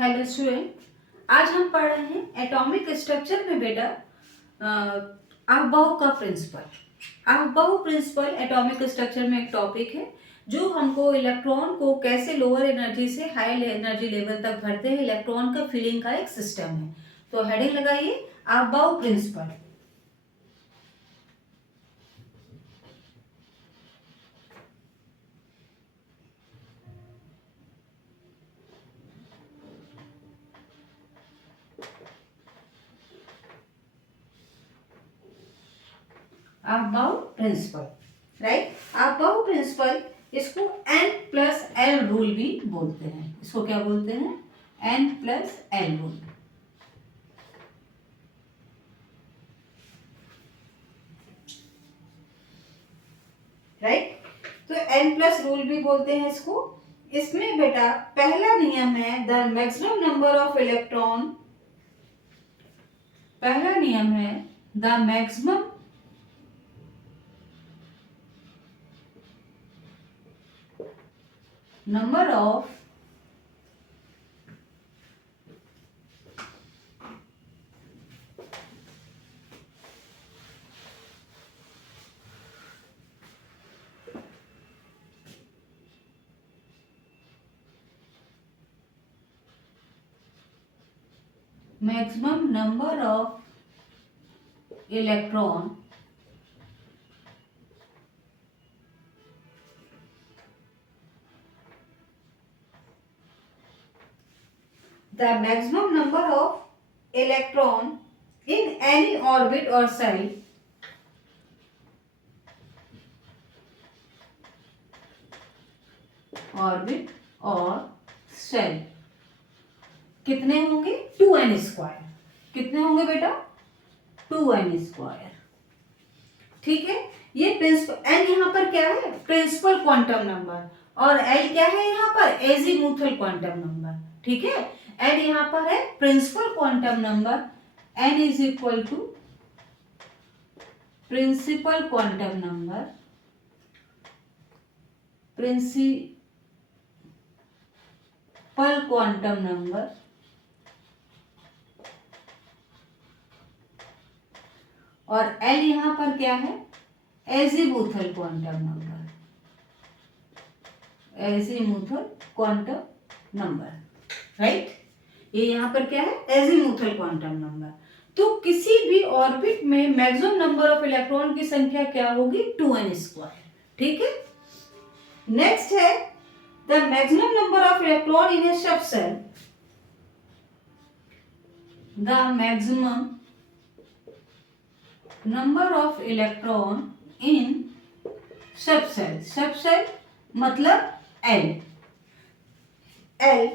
Hello student, आज हम पढ़ रहे हैं एटॉमिक स्ट्रक्चर में बेटा अफबाउ का principal. Aufbau principal atomic structure में एक टॉपिक है जो हमको इलेक्ट्रॉन को कैसे लोअर एनर्जी से हाई एनर्जी लेवल तक भरते हैं, इलेक्ट्रॉन का फिलिंग का एक सिस्टम है। तो हेडिंग लगाइए Aufbau principle. Aufbau principle, right. Aufbau principle, इसको N+L रूल भी बोलते हैं। इसको क्या बोलते हैं? N+L rule, right. तो N+ रूल भी बोलते हैं इसको। इसमें बेटा पहला नियम है the maximum number of electron. पहला नियम है the maximum number of maximum number of electron the maximum number of electron in any orbit or cell कितने होंगे? 2n²। कितने होंगे बेटा? 2n²। ठीक है। ये प्रिंसिपल n यहाँ पर क्या है? प्रिंसिपल क्वांटम नंबर, और l क्या है यहाँ पर? Azimuthal quantum number. ठीक है। n यहाँ पर है principal quantum number, n is equal to principal quantum number, principal quantum number, और L यहाँ पर क्या है? Azimuthal quantum number, azimuthal quantum number, right. ये यहाँ पर क्या है? Azimuthal quantum number. तो किसी भी ऑर्बिट में मैक्सिमम नंबर ऑफ इलेक्ट्रॉन की संख्या क्या होगी? 2n²। ठीक है। नेक्स्ट है the maximum number of electron in A subshell. The maximum number of electron in subshell. Subshell मतलब L। L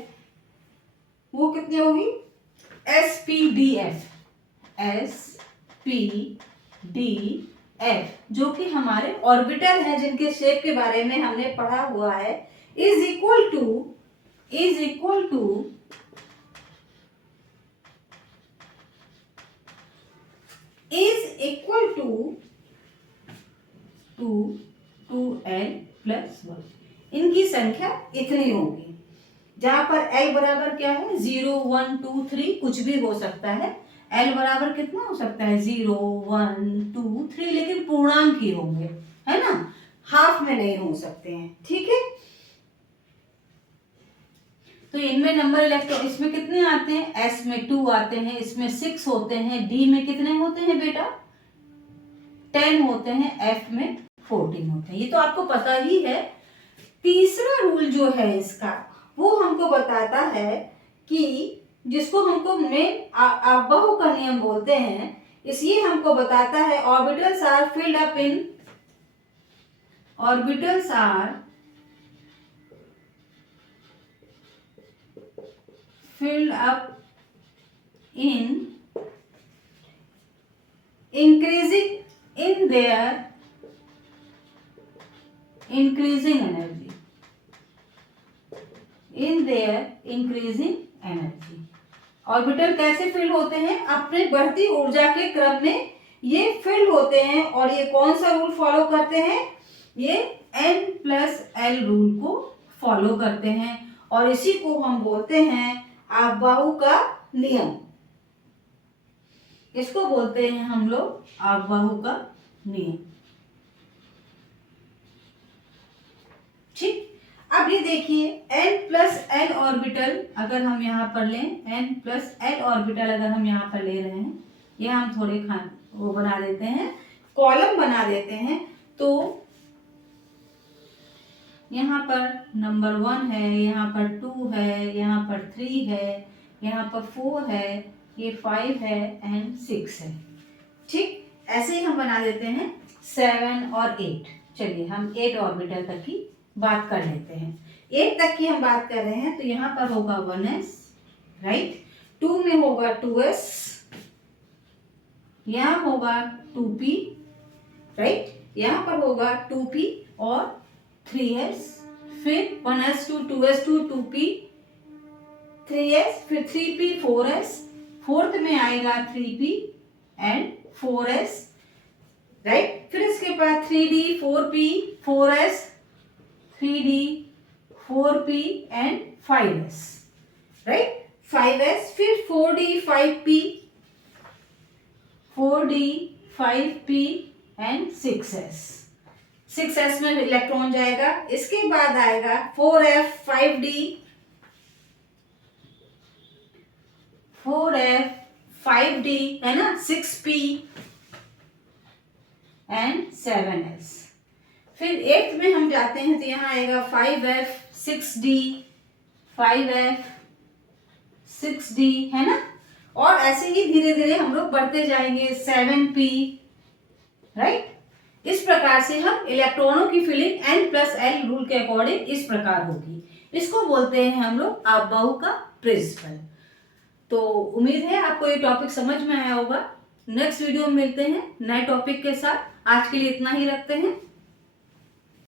वो कितनी होगी? SPDF, SPDF, जो कि हमारे ऑर्बिटल हैं जिनके शेप के बारे में हमने पढ़ा हुआ है, इज इक्वल टू 2n+1। इनकी संख्या इतनी होगी, जहां पर L बराबर क्या है? 0, 1, 2, 3 कुछ भी हो सकता है। L बराबर कितना हो सकता है? 0, 1, 2, 3, लेकिन पूर्णांक ही होंगे, है ना, हाफ में नहीं हो सकते हैं। ठीक है। तो इनमें नंबर इलेक्ट्रॉन इसमें कितने आते हैं? S में 2 आते हैं, इसमें 6 होते हैं, D में कितने होते हैं बेटा? 10 होते हैं, F में 14 होते हैं। ये तो आपको पता ही है। तीसरा रूल जो है इसका, वो हमको बताता है कि जिसको हमको मेन अफबाउ का नियम बोलते हैं, इसलिए हमको बताता है orbitals are filled up in increasing in their increasing energy, orbital कैसे फिल होते हैं? अपने बढ़ती ऊर्जा के क्रम में ये फिल होते हैं, और ये कौन सा रूल फॉलो करते हैं? ये N+L रूल को फॉलो करते हैं, और इसी को हम बोलते हैं आपबाहु का नियम, इसको बोलते हैं हम लोग आपबाहु का नियम। ठीक, अब ये देखिए n+l ऑर्बिटल अगर हम यहाँ पर लें, n+l ऑर्बिटल अगर हम यहाँ पर ले रहे हैं, ये हम थोड़े वो बना देते हैं, कॉलम बना देते हैं। तो यहाँ पर नंबर 1 है, यहाँ पर 2 है, यहाँ पर 3 है, यहाँ पर 4 है, ये 5 है एंड 6 है। ठीक, ऐसे ही हम बना देते हैं 7 और 8। चलिए हम 8 ऑर्बिटल तक की बात कर लेते हैं। 8 तक की हम बात कर रहे हैं तो यहाँ पर होगा 1s, राइट। 2 में होगा 2s, यहाँ होगा 2p, राइट। यहाँ पर होगा 2p और 3s, फिर 1s2 2s2 2p 3s, फिर 3p 4s, फोर्थ में आएगा 3p एंड 4s, राइट। फिर इसके बाद 3d 4p 4s 3d 4p and 5s, right. 5s, फिर 4d 5p 4d 5p and 6s। 6s में इलेक्ट्रॉन जाएगा। इसके बाद आएगा 4f 5d 4f 5d है ना, 6p एंड 7s। फिर 8th में हम जाते हैं तो यहाँ आएगा 5f 6d 5f 6d है ना, और ऐसे ही धीरे धीरे हम लोग बढ़ते जाएंगे 7p, राइट। इस प्रकार से हम इलेक्ट्रॉनों की फिलिंग n+l रूल के अकॉर्डिंग इस प्रकार होगी। इसको बोलते हैं हम लोग आपबाहु का प्रिंसिपल। तो उम्मीद है आपको ये टॉपिक समझ में आया होगा। नेक्स्ट वीडियो में मिलते हैं नए टॉपिक के साथ। आज के लिए इतना ही रखते हैं।